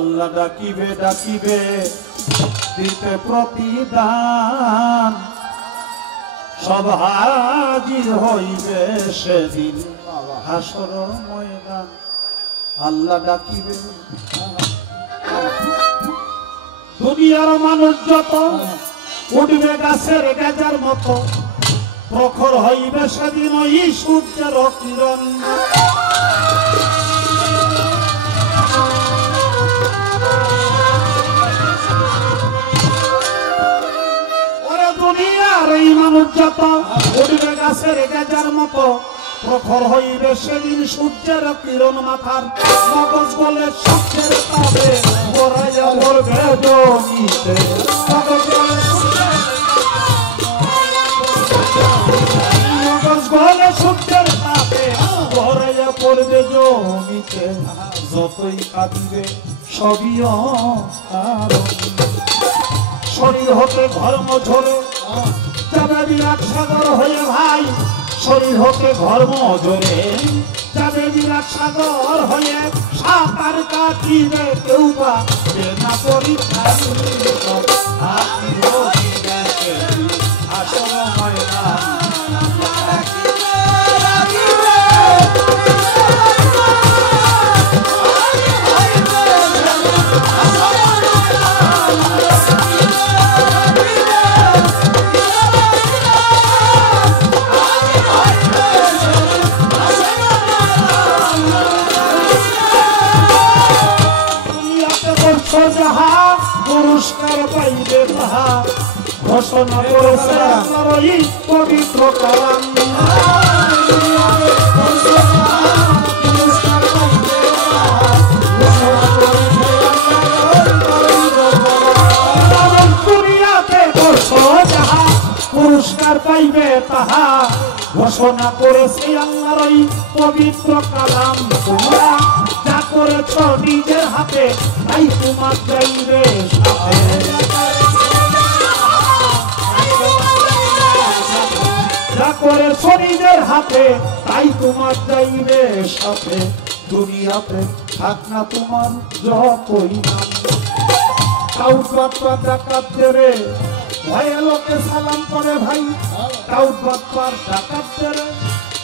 আল্লাহ ডাকিবে ডাকিবে দিতে প্রতিদান সব হাজির হইবে সেদিন হাসর ময়দান আল্লাহ ডাকিবে দুনিয়ার মানুষ যত উঠবে গাছের গেজার মতো প্রখর হইবে সেদিন ওই সূর্যের কিরণ ওরে দুনিয়ার এই মানুষ যত উঠবে গাছের গেজার মতো প্রখর হইবে সেদিন সূর্যের কিরণ মাথার মগজ বলে সূর্যের তাপে গড়াইয়া পড়বে জমিতে মগজ বলে সূর্যের তাপে গড়াইয়া পড়বে জমিতে যতই কাঁদিবে সবই শরীর হতে ধর্ম ঝরে যাবে বিরাট সাগর হয়ে ভাই শরীর হতে ধর্ম ঝরে যাবে বিরাট সাগর হয়ে সাঁতার কাটিবে কেউ বা না পরীক্ষা আসল ময়দান পুরস্কার পাইবে তাহা ঘোষণা করেছে আপনার ওই পবিত্র কালাম দুনিয়াতে যাহা পুরস্কার পাইবে তাহা ঘোষণা করেছে আল্লাহর ওই পবিত্র কালাম তোমরা যা করেছ নিজের হাতে তাই তোমার যাইবে যা করেছ নিজের হাতে তাই তোমার যাইবে সাথে দুনিয়াতে থাক না তোমার যতই নাম কাউট বাটপার ডাকাত দেবে ভয়ে লোকে সালাম করে ভাই কাউট বাটপার ডাকাত দেবে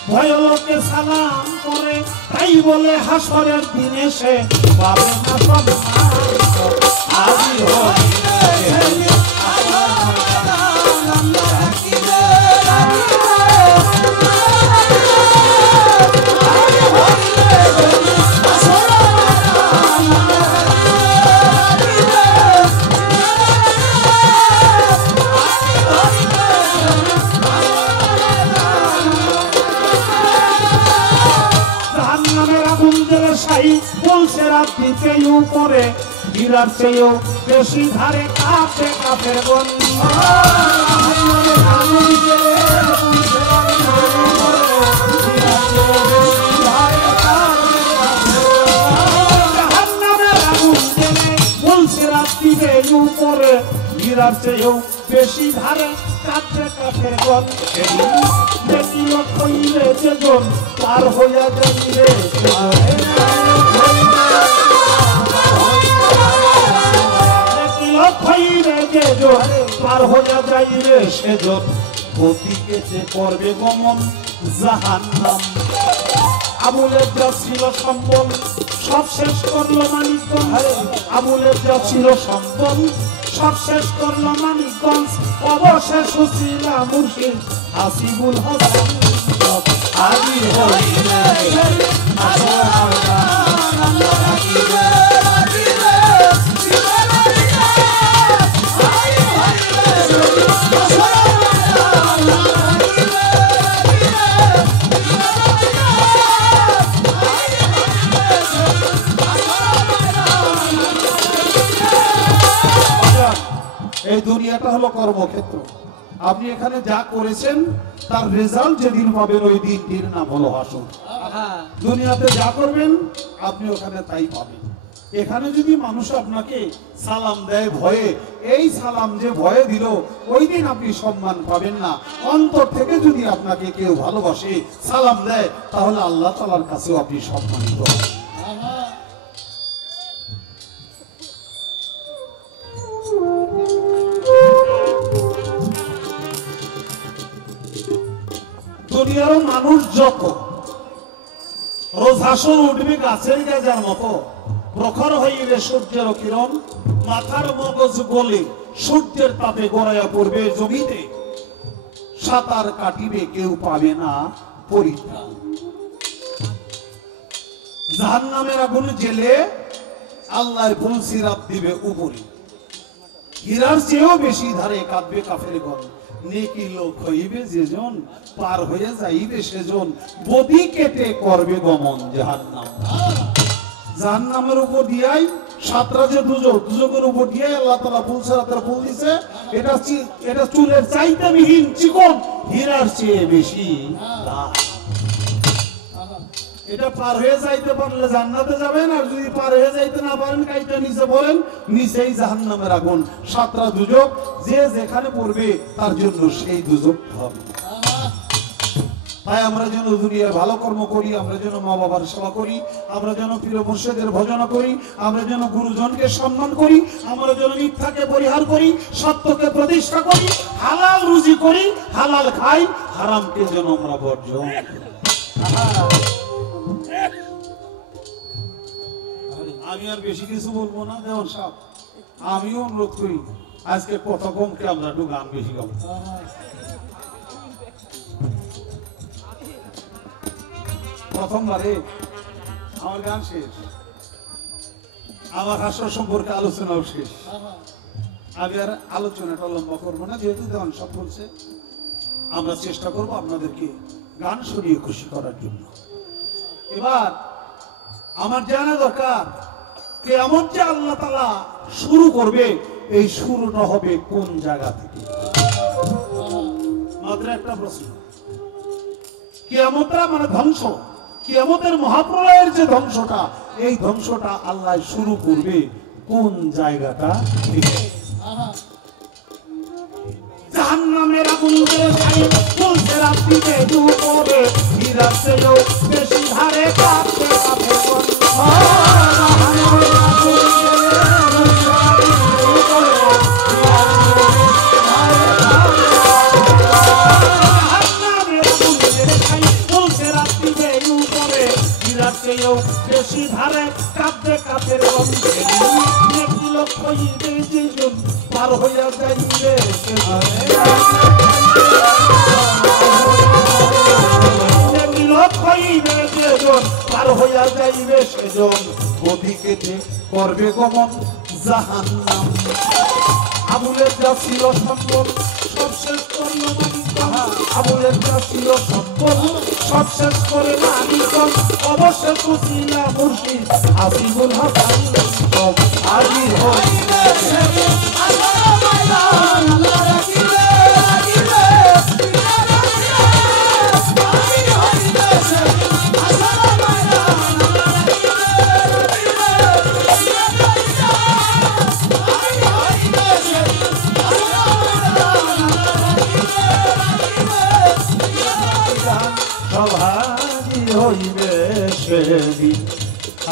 ভয় লোকে সালাম করে তাই বলে হাসরের দিন এসে পাবে না সব আজি বলছে রাত্রিতে উপরে বিরাট চেয়েও বেশি ধারে কাছে কাছে বলছে রাত্রিতে উপরে বিরাট চেয়েও বেশি ধারে কাছে কাছে বেশি লোক হইলে যেজন পার হইয়া যাইবে পার হইয়া যাইবে সেজন গতিকে যে করবে গমন জাহান্নাম আবুলের যা ছিল সম্বল সব শেষ করলো মানিকগঞ্জ আবুলের যা ছিল সম্বল সব শেষ করলো মানিকগঞ্জ অবশেষ ছিল মুর্শিদ হাসিবুল হাসান আজি হইলে এই দুনিয়াটা হলো কর্মক্ষেত্র আপনি এখানে যা করেছেন তার রেজাল্ট যেদিন পাবেন ওই দিনটির নাম হলো হাসর দুনিয়াতে যা করবেন আপনি ওখানে তাই পাবেন এখানে যদি মানুষ আপনাকে সালাম দেয় ভয়ে এই সালাম যে ভয়ে দিল ওই দিন আপনি সম্মান পাবেন না অন্তর থেকে যদি আপনাকে কেউ ভালোবাসে সালাম দেয় তাহলে আল্লাহ তাআলার কাছেও আপনি সম্মানিত দুনিয়ার মানুষ যত রোজ হাসর উঠবে গাছের গাজার মতো, প্রখর হইলে সূর্যের কিরণ মাথার মগজ গলে সূর্যের তাপে গড়াইয়া পড়বে জমিতে, সাঁতার কাটিবে কেউ পাবে না পরিত্রাণ। জাহান্নামের আগুন জেলে আল্লাহর ফুলসিরাত দিবে উপরে, হীরার চেয়েও বেশি ধারে কাঁদবে কাফের গণ। নেকি লোক হইবে যেজন, পার হয়ে যাইবে সেজন, বদি কেটে করবে গমন জাহান্নাম। জাহান্নামের উপর দিয়াই সাতরা যে দুজক, দুজকের উপর দিয়ে আল্লাহ তাআলা ফুলসিরাতের ফুল দিছে। এটা চুলের চাইতে বিহীন চিকন, হীরার চেয়ে বেশি দাম। এটা পার হয়ে যাইতে পারলে জান্নাতে যাবেন, আর যদি পার হয়ে যাইতে না পারেন কাইটা নিচে পড়েন, নিচেই জাহান্নামের আগুন। সাতটা দুজক, যে যেখানে পড়বে তার জন্য সেই দুজক হবে। তাই আমরা যেন দুনিয়ার ভালো কর্ম করি, আমরা যেন মা বাবার সেবা করি, আমরা যেন প্রিয় মুর্শিদের ভজনা করি, আমরা যেন গুরুজনকে সম্মান করি, আমরা যেন মিথ্যাকে পরিহার করি, সত্যকে প্রতিষ্ঠা করি, হালাল রুজি করি, হালাল খাই, হারামকে যেন আমরা বর্জন করি। আমি আর বেশি কিছু বলবো না দেওয়ান সাহেব, আমিও অনুরোধ করি আজকে কথা কমকে আমরা একটু গান বেশি গাবো। প্রথমবারে আমার গান শেষ, আমার হাস্য সম্পর্কে আলোচনাও শেষ। আমি আর আলোচনাটা লম্বা করবো না, যেহেতু দেওয়ান সাহেব বলছে। আমরা চেষ্টা করবো আপনাদেরকে গান শুনিয়ে খুশি করার জন্য। এবার আমার জানা দরকার কিয়ামত যে আল্লাহ তাআলা শুরু করবে, এই শুরুটা হবে কোন জায়গা থেকে? মাত্র একটা প্রশ্ন। কিয়ামতটা মানে ধ্বংস, কিয়ামতের মহাপ্রলয়ের যে ধ্বংসটা, এই ধ্বংসটা আল্লাহ শুরু করবে কোন জায়গাটা থেকে? জাহান্নামের আগুন জ্বালাই চলছে রাত্রিতে দুপুরে, হীরার চেয়েও বেশি ধারে কাঁপতে কাঁপতে বেশি ধারে কাঁপতে কাঁপতে লক্ষ্য পার হইয়া যাইবে পার হইয়া যাইবে সেজন, গদি কেটে করবে গমন জাহান্নাম। আবুলের যা ছিল সম্পদ সব শেষ করলো মানিকগণ, আবুলের যা ছিল সম্পদ সব শেষ করে মানিকগণ। অবশ্যই কুচিলা মুর্শিদ হাসিবুল হাসান সব হাজির হইবে। সেদিন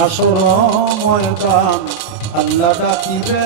আসর ময়দান আল্লাহ ডাকিবে।